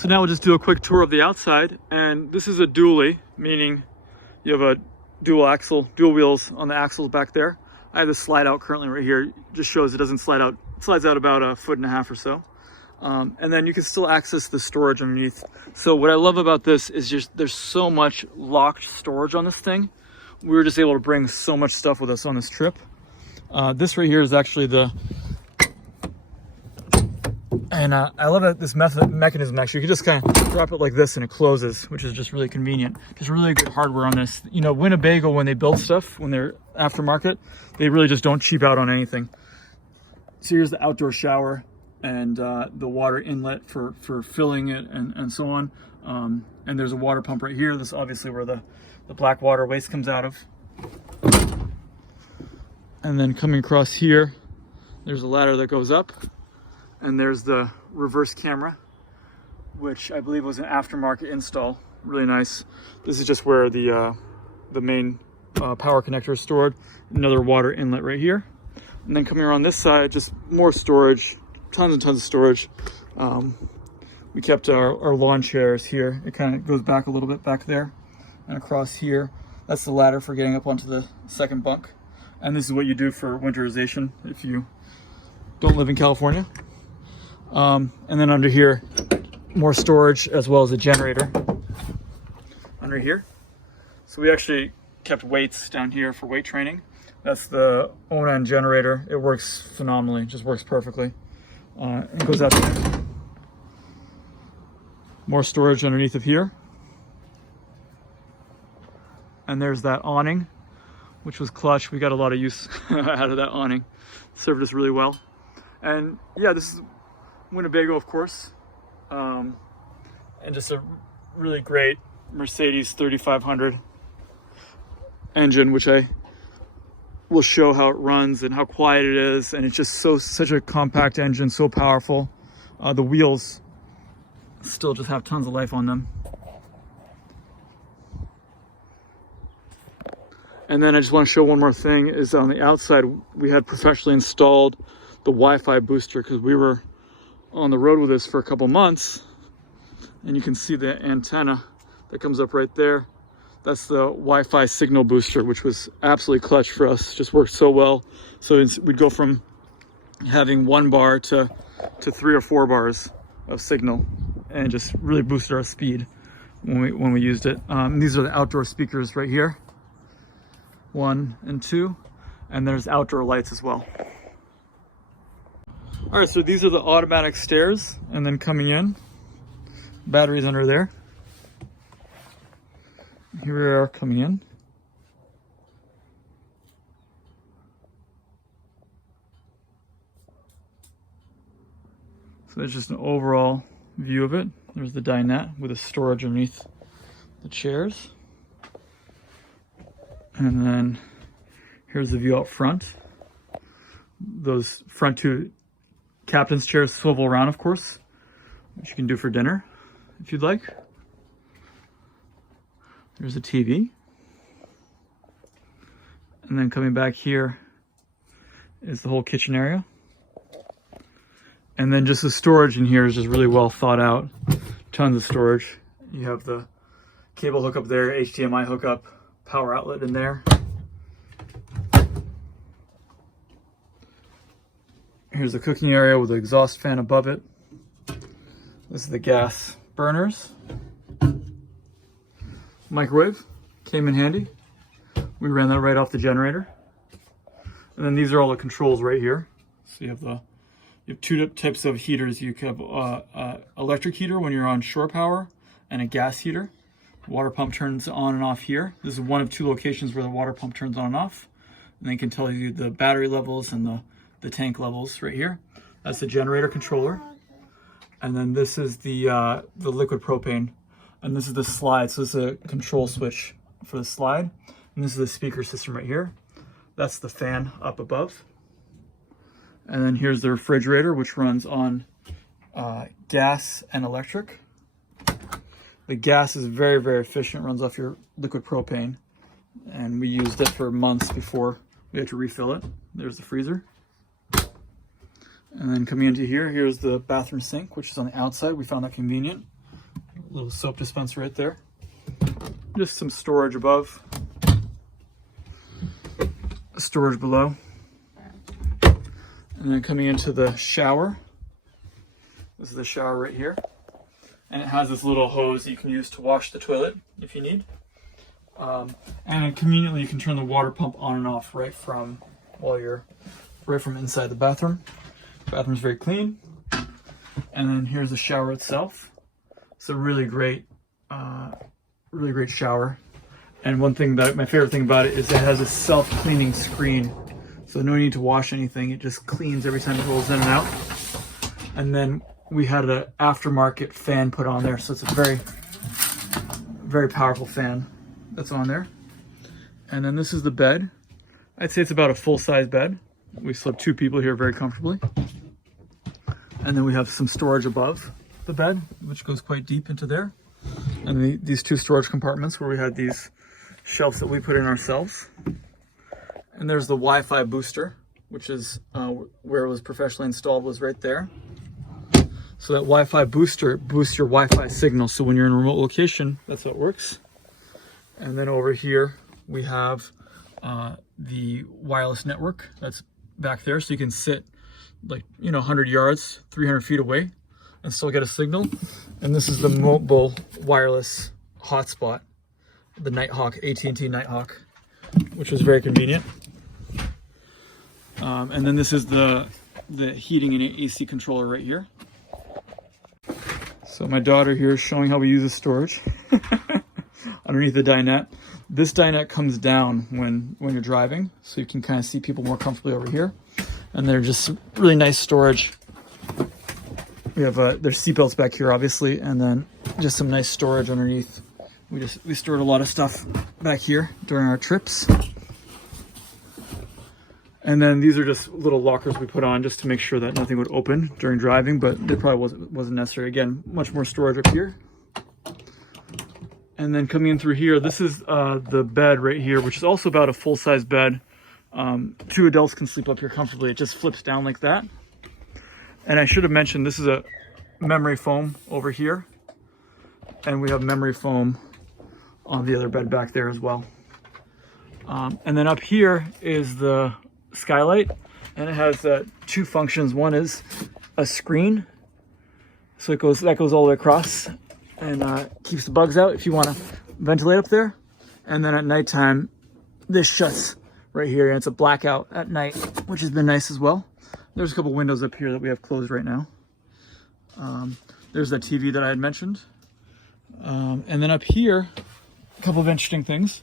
So now we'll just do a quick tour of the outside, and this is a dually, meaning you have a dual wheels on the axles back there. I have this slide out currently right here. It just shows it doesn't slide out. It slides out about 1.5 feet or so. And then you can still access the storage underneath. So what I love about this is just there's so much locked storage on this thing. We were just able to bring so much stuff with us on this trip. This right here is actually the, and I love that this mechanism actually, you can just kind of drop it like this and it closes, which is just really convenient. Just really good hardware on this. You know, Winnebago, when they build stuff, when they're aftermarket, they really just don't cheap out on anything. So here's the outdoor shower and the water inlet for filling it and so on. And there's a water pump right here. This is obviously where the black water waste comes out of. And then coming across here, there's a ladder that goes up. And there's the reverse camera, which I believe was an aftermarket install. Really nice. This is just where the main power connector is stored. Another water inlet right here. And then coming around this side, just more storage, tons and tons of storage. We kept our lawn chairs here. It kind of goes back a little bit back there and across here. That's the ladder for getting up onto the second bunk. And this is what you do for winterization if you don't live in California. And then under here, more storage as well as a generator under here. So we actually kept weights down here for weight training. That's the Onan generator. It works phenomenally, just works perfectly. It goes out there. More storage underneath of here. And there's that awning, which was clutch. We got a lot of use out of that awning. Served us really well. And yeah, this is Winnebago, of course. And just a really great Mercedes 3500 engine, which I will show how it runs and how quiet it is. And it's just such a compact engine, so powerful. The wheels still just have tons of life on them. And then I just want to show one more thing is on the outside, we had professionally installed the Wi-Fi booster because we were on the road with this for a couple months. And you can see the antenna that comes up right there. That's the Wi-Fi signal booster, which was absolutely clutch for us. Just worked so well. So we'd go from having 1 bar to 3 or 4 bars of signal, and just really boosted our speed when we used it. These are the outdoor speakers right here, 1 and 2, and there's outdoor lights as well. All right, so these are the automatic stairs, and then coming in, batteries under there. Here we are coming in. So there's just an overall view of it. There's the dinette with a storage underneath the chairs. And then here's the view out front. Those front 2 captain's chairs swivel around, of course, which you can do for dinner if you'd like. There's a TV. And then coming back here is the whole kitchen area. And then just the storage in here is just really well thought out. Tons of storage. You have the cable hookup there, HDMI hookup, power outlet in there. Here's the cooking area with the exhaust fan above it. This is the gas burners. Microwave came in handy. We ran that right off the generator. And then these are all the controls right here. So you have 2 types of heaters. You have electric heater when you're on shore power, and a gas heater. Water pump turns on and off here. This is one of 2 locations where the water pump turns on and off. And they can tell you the battery levels and the tank levels right here. That's the generator controller. And then this is the liquid propane. And this is the slide. So this is a control switch for the slide. And this is the speaker system right here. That's the fan up above. And then here's the refrigerator, which runs on gas and electric. The gas is very, very efficient, runs off your liquid propane. And we used it for months before we had to refill it. There's the freezer. And then coming into here, here's the bathroom sink, which is on the outside. We found that convenient. little soap dispenser right there. Just some storage above, storage below. And then coming into the shower, this is the shower right here. And it has this little hose that you can use to wash the toilet if you need. And conveniently you can turn the water pump on and off right from inside the bathroom. The bathroom's very clean. And then here's the shower itself. It's a really great shower. And one thing that my favorite thing about it is it has a self-cleaning screen. So no need to wash anything. It just cleans every time it rolls in and out. And then we had an aftermarket fan put on there. So it's a very, very powerful fan that's on there. And then this is the bed. I'd say it's about a full-size bed. We slept 2 people here very comfortably. And then we have some storage above the bed, which goes quite deep into there. And these 2 storage compartments where we had these shelves that we put in ourselves. And there's the Wi-Fi booster, which is where it was professionally installed, was right there. So that Wi-Fi booster boosts your Wi-Fi signal. So when you're in a remote location, that's how it works. And then over here, we have the wireless network that's back there. So you can sit 100 yards, 300 feet away and still get a signal. And this is the mobile wireless hotspot, the Nighthawk, AT&T Nighthawk, which was very convenient. And then this is the heating and AC controller right here. So my daughter here is showing how we use the storage underneath the dinette. This dinette comes down when you're driving, so you can kind of see people more comfortably over here. And they're just really nice storage. We have there's seatbelts back here, obviously, and then just some nice storage underneath. We stored a lot of stuff back here during our trips. And then these are just little lockers we put on just to make sure that nothing would open during driving, but they probably wasn't necessary. Again, much more storage up here. And then coming in through here, this is the bed right here, which is also about a full-size bed. 2 adults can sleep up here comfortably. It just flips down like that. And I should have mentioned this is a memory foam over here. And we have memory foam on the other bed back there as well. And then up here is the skylight, and it has 2 functions. One is a screen, so that goes all the way across and keeps the bugs out if you want to ventilate up there. And then at nighttime, this shuts right here, and it's a blackout at night, which has been nice as well. There's a couple windows up here that we have closed right now. There's that TV that I had mentioned. And then up here, a couple of interesting things.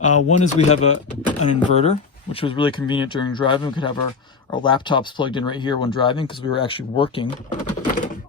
One is we have an inverter, which was really convenient during driving. We could have our laptops plugged in right here when driving because we were actually working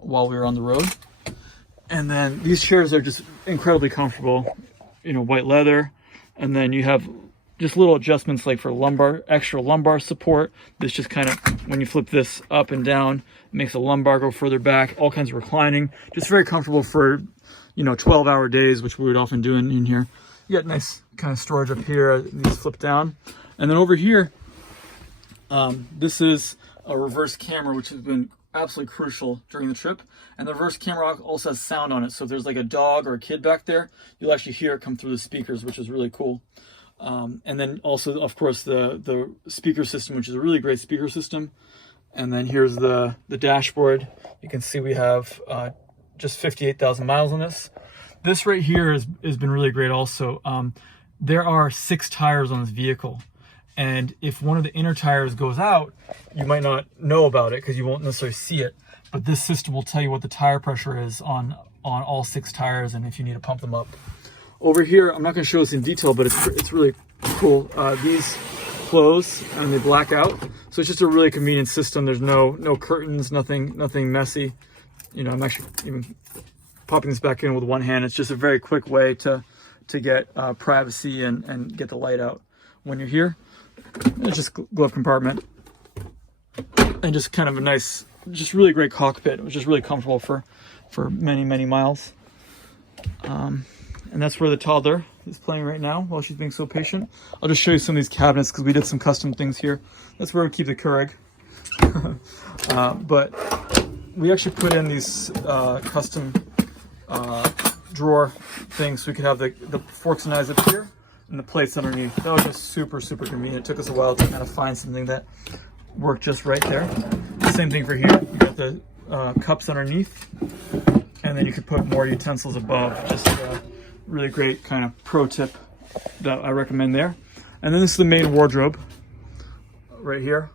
while we were on the road. And then these chairs are just incredibly comfortable, white leather. And then you have just little adjustments like for extra lumbar support. This just kind of, when you flip this up and down, it makes the lumbar go further back, all kinds of reclining. Just very comfortable for, 12-hour days, which we would often do in here. You got nice kind of storage up here. These flip down. And then over here, this is a reverse camera, which has been absolutely crucial during the trip. And the reverse camera also has sound on it. So if there's like a dog or a kid back there, you'll actually hear it come through the speakers, which is really cool. And then also, of course, the speaker system, which is a really great speaker system. And then here's the dashboard. You can see we have just 58,000 miles on this. This right here has been really great also. There are 6 tires on this vehicle. And if one of the inner tires goes out, you might not know about it because you won't necessarily see it. But this system will tell you what the tire pressure is on all 6 tires and if you need to pump them up. Over here, I'm not going to show this in detail, but it's really cool. These close and they black out. So it's just a really convenient system. There's no curtains, nothing messy. I'm actually even popping this back in with one hand. It's just a very quick way to get privacy and get the light out when you're here. It's just glove compartment and just kind of a nice, just really great cockpit. It was just really comfortable for many miles. And that's where the toddler is playing right now while she's being so patient. I'll just show you some of these cabinets because we did some custom things here. That's where we keep the Keurig. But we actually put in these custom drawer thing so we could have the forks and knives up here and the plates underneath. That was just super, super convenient. It took us a while to kind of find something that worked just right there. Same thing for here. You got the cups underneath, and then you could put more utensils above. Just a really great kind of pro tip that I recommend there. And then this is the main wardrobe right here.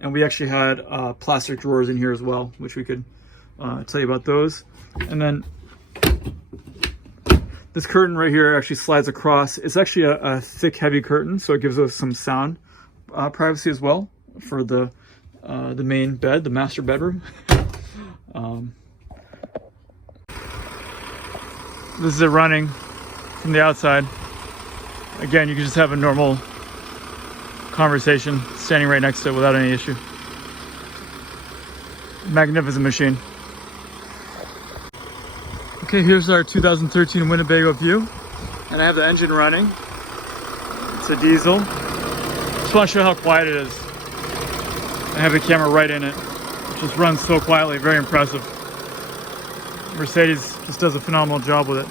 And we actually had plastic drawers in here as well, which we could tell you about those. And then this curtain right here actually slides across. It's actually a thick, heavy curtain, so it gives us some sound privacy as well for the main bed, the master bedroom. This is it running from the outside. Again, you can just have a normal conversation standing right next to it without any issue. Magnificent machine. Okay, here's our 2013 Winnebago view, and I have the engine running. It's a diesel. Just want to show how quiet it is. I have the camera right in it. It just runs so quietly, very impressive. Mercedes just does a phenomenal job with it.